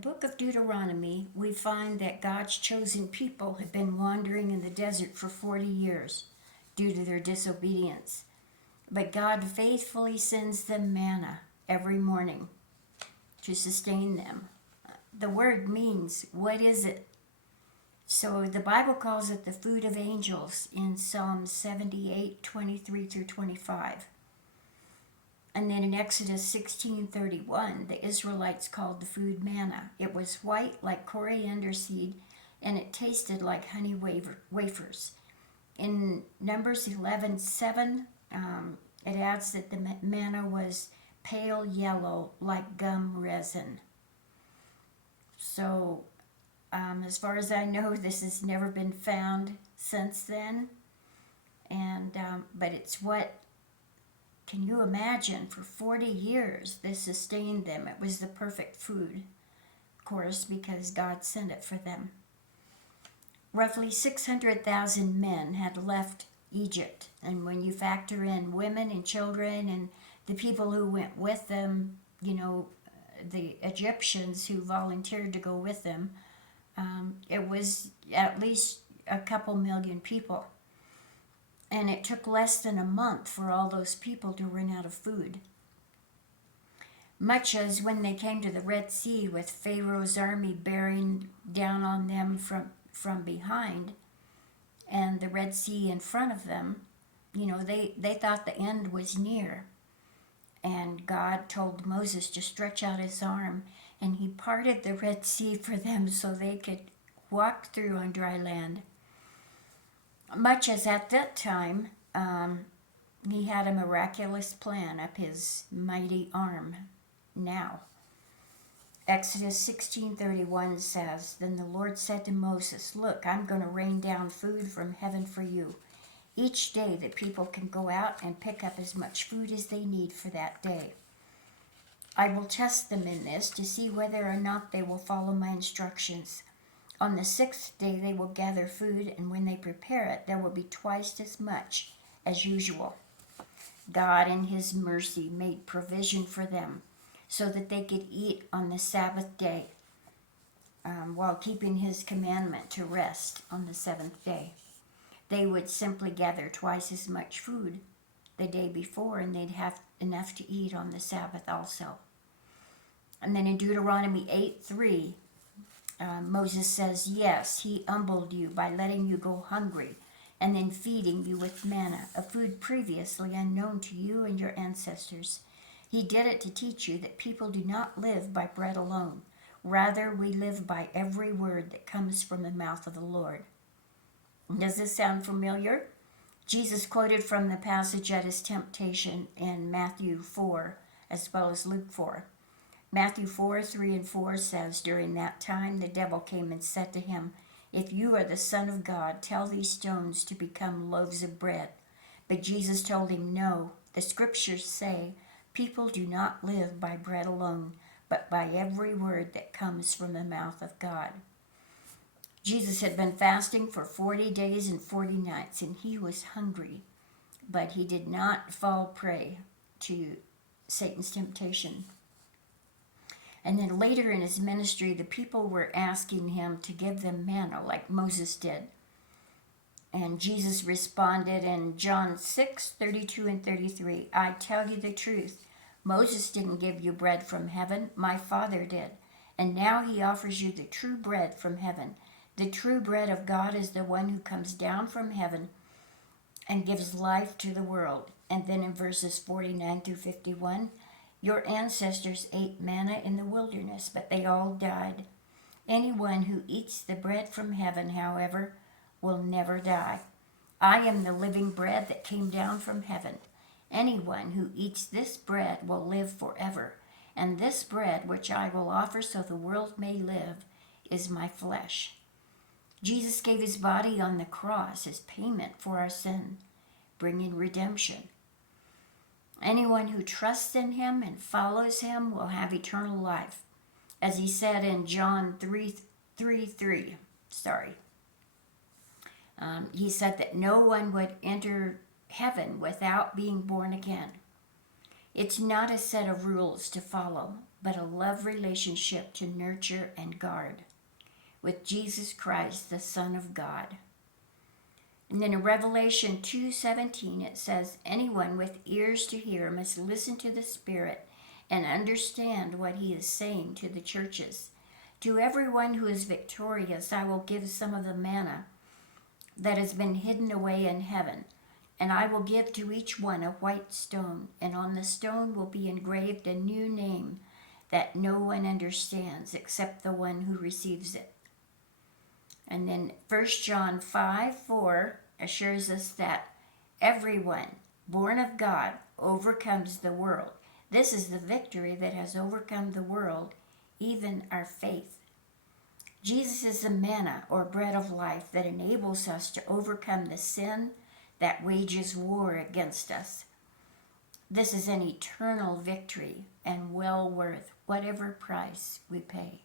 book of Deuteronomy, we find that God's chosen people had been wandering in the desert for 40 years due to their disobedience. But God faithfully sends them manna every morning to sustain them. The word means, what is it? So the Bible calls it the food of angels in Psalm 78:23-25. And then in Exodus 16:31, the Israelites called the food manna. It was white like coriander seed, and it tasted like honey wafers. In Numbers 11:7, it adds that the manna was pale yellow like gum resin. So, as far as I know, this has never been found since then. And but it's what, can you imagine, for 40 years this sustained them. It was the perfect food, of course, because God sent it for them. Roughly 600,000 men had left Egypt, and when you factor in women and children and the people who went with them, the Egyptians who volunteered to go with them, it was at least a couple million people. And it took less than a month for all those people to run out of food. Much as when they came to the Red Sea with Pharaoh's army bearing down on them from behind, and the Red Sea in front of them, they thought the end was near. And God told Moses to stretch out his arm, and he parted the Red Sea for them so they could walk through on dry land. Much as at that time, he had a miraculous plan up his mighty arm now. Exodus 16:31 says, Then the Lord said to Moses, Look, I'm going to rain down food from heaven for you. Each day the people can go out and pick up as much food as they need for that day. I will test them in this to see whether or not they will follow my instructions. On the 6th day they will gather food, and when they prepare it, there will be twice as much as usual. God in his mercy made provision for them so that they could eat on the Sabbath day, while keeping his commandment to rest on the 7th day. They would simply gather twice as much food the day before, and they'd have enough to eat on the Sabbath also. And then in Deuteronomy 8:3, Moses says, Yes, he humbled you by letting you go hungry and then feeding you with manna, a food previously unknown to you and your ancestors. He did it to teach you that people do not live by bread alone. Rather, we live by every word that comes from the mouth of the Lord. Does this sound familiar? Jesus quoted from the passage at his temptation in Matthew 4 as well as Luke 4. Matthew 4:3-4 says, During that time the devil came and said to him, If you are the Son of God, tell these stones to become loaves of bread. But Jesus told him, No, the scriptures say, people do not live by bread alone, but by every word that comes from the mouth of God. Jesus had been fasting for 40 days and 40 nights, and he was hungry, but he did not fall prey to Satan's temptation. And then later in his ministry, the people were asking him to give them manna like Moses did. And Jesus responded in John 6:32-33, I tell you the truth, Moses didn't give you bread from heaven, my Father did. And now he offers you the true bread from heaven. The true bread of God is the one who comes down from heaven and gives life to the world. And then in verses 49-51, your ancestors ate manna in the wilderness, but they all died. Anyone who eats the bread from heaven, however, will never die. I am the living bread that came down from heaven. Anyone who eats this bread will live forever, and this bread which I will offer so the world may live is my flesh. Jesus gave his body on the cross as payment for our sin, bringing redemption. Anyone who trusts in him and follows him will have eternal life. As he said in John 3:3, he said that no one would enter heaven without being born again. It's not a set of rules to follow. but a love relationship to nurture and guard with Jesus Christ, the Son of God. And then in Revelation 2:17 it says, anyone with ears to hear must listen to the Spirit and understand what he is saying to the churches. To everyone who is victorious, I will give some of the manna that has been hidden away in heaven, and I will give to each one a white stone, and on the stone will be engraved a new name that no one understands except the one who receives it. And then 1 John 5:4 assures us that everyone born of God overcomes the world. This is the victory that has overcome the world, even our faith. Jesus is the manna or bread of life that enables us to overcome the sin that wages war against us. This is an eternal victory and well worth whatever price we pay.